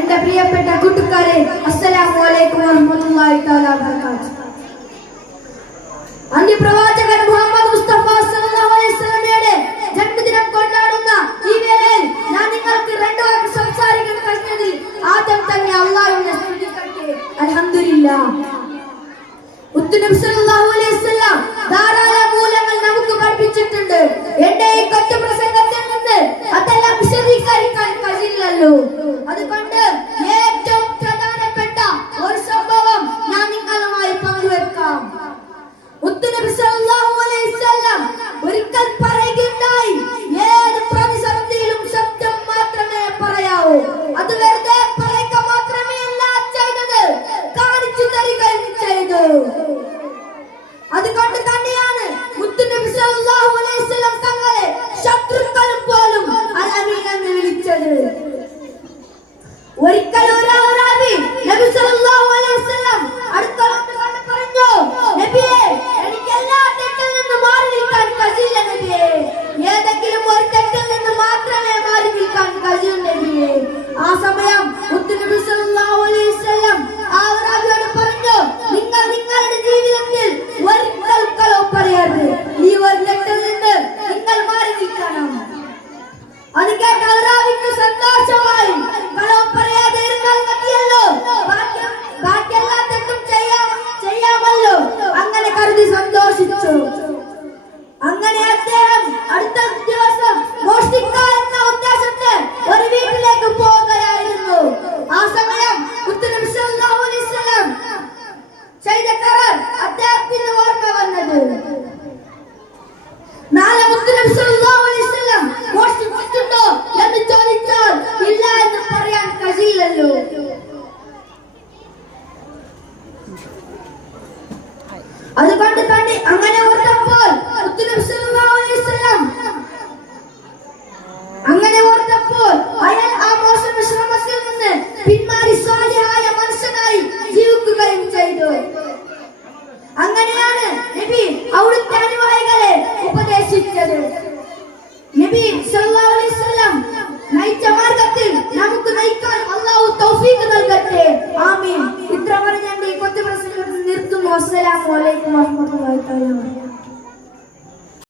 എന്റെ പ്രിയപ്പെട്ട കൂട്ടുകാരെ, അസ്സലാമു അലൈക്കും വറഹ്മത്തുള്ളാഹി തആല വബറകാതുഹു. അന്ത്യപ്രവാചകൻ മുഹമ്മദ് മുസ്തഫ സല്ലല്ലാഹു അലൈഹി വസല്ലമയുടെ ജന്മദിനം കൊണ്ടാടുന്ന ഈ വേളയിൽ ഞാൻ നിങ്ങൾക്ക് രണ്ട് വാക്ക് സംസാരിക്കാൻ കഴിഞ്ഞതിൽ ആദ്യം തന്നെ അല്ലാഹുവിനെ സ്തുതിക്കട്ടെ. അൽഹംദുലില്ലാഹ്. മുത്തുനബി സല്ലല്ലാഹു അലൈഹി വസല്ലം ധാരാളം മൂല്യങ്ങൾ നമുക്ക് പഠിപ്പിച്ചിട്ടുണ്ട്. എന്റെ ഈ കൊച്ചു പ്രസംഗത്തിൽ നിന്ന് അതെല്ലാം വിശദീകരിക്കാൻ കഴിയില്ലല്ലോ. അതുകൊണ്ട് ഏറ്റവും പ്രധാനപ്പെട്ട ഒരു സംഭവം ഞാൻ നിങ്ങളുമായി പങ്കുവെക്കാം. മുത്തുനബി സല്ലല്ലാഹു അലൈഹി വസല്ലം ഒരിക്കൽ പറയുകയുണ്ടായി, ഏത് പ്രതിസന്ധിയിലും സത്യം മാത്രമേ പറയാവൂ. അത് വെറുതെ പറയുക മാത്രമേ അല്ല ചെയ്തത്, കാണിച്ചു തരികയും ചെയ്തു. അതുകൊണ്ട് തന്നെയാണ് മുത്തുനബി സല്ലല്ലാഹു അലൈഹി വസല്ലം തങ്ങളെ ശത്രുക്കൾ പോലും അൽ-അമീൻ എന്ന് വിളിച്ചത്. ഒരിക്കൽ ഒരാളാവി നബി സല്ലല്ലാഹു അലൈഹി വസല്ലം അടുത്ത പറഞ്ഞു, നബിയേ, എനിക്ക് എല്ലാ തെറ്റിൽ നിന്ന് മാറി നിൽക്കാൻ കഴിയില്ല നബിയേ. ഏതെങ്കിലും ഒരു തെറ്റിൽ നിന്ന് മാത്രമേ മാറി നിൽക്കാൻ കഴിയൂ നബിയേ. ആ സമയം മുത്തുനബി സല്ലല്ലാഹു അലൈഹി വസല്ലം ആ ഒരാളോട് പറഞ്ഞു, നിങ്ങൾ നിങ്ങളുടെ ജീവിതത്തിൽ ഒരിക്കൽ കളവ് പറയരുത്. ഈ ഒരു തെറ്റിൽ നിന്ന് നിങ്ങൾ മാറി നിൽക്കണം. അത് കേട്ട ഒരാൾക്ക് സന്തോഷമായി. കളവ് പറയാതെ ഇരുന്നാൽ മതിയല്ലോ, ബാക്കി എല്ലാ തെറ്റും ചെയ്യാമല്ലോ. അങ്ങനെ കരുതി സന്തോഷിച്ചു. അങ്ങനെ അദ്ദേഹം അടുത്ത ദിവസം മോഷ്ടിക്കാൻ എന്ന ഉദ്ദേശത്തിൽ ഒരു വീട്ടിലേക്ക് പോവുകയായിരുന്നു. ആ സമയം മുത്തുനബി സല്ലല്ലാഹു അലൈഹി വസല്ലം ചെയ്ത കരാർ അദ്ദേഹത്തിന് ഓർമ്മ വന്നത്. നാളെ മുത്തുനബി സല്ലല്ലാഹു അലൈഹി വസല്ലം മോഷ്ടിച്ചിട്ടുണ്ടോ എന്ന് ചോദിച്ചാൽ ഇല്ല എന്ന് പറയാൻ കഴിയില്ലല്ലോ. അതുകൊണ്ട് തന്നെ അങ്ങനെ ഓർത്തപ്പോൾ മുത്തുനബി സല്ലല്ലാഹു അലൈഹി വസല്ലം അയാൾ ആ മോശം ശ്രമത്തിൽ നിന്ന് പിന്മാറി സ്വാലിഹായ മനുഷ്യനായി ജീവിക്കുകയും ചെയ്തു. അങ്ങനെയാണ് നബി അവിടുത്തെ അനുയായികളെ ഉപദേശിച്ചത്. നബി സല്ലല്ലാഹു അലൈഹി വസല്ലം നയിച്ച മാർഗത്തിൽ നമുക്ക് നയിക്കാൻ അല്ലാഹു തൗഫീഖ് നൽകട്ടെ. ആമീൻ. ഇത്ര പറഞ്ഞ എന്റെ ഈ കൊച്ചു പ്രസംഗം നിർത്തുന്നു. അസ്സലാമു അലൈക്കും വറഹ്മത്തുള്ളാഹി തആല.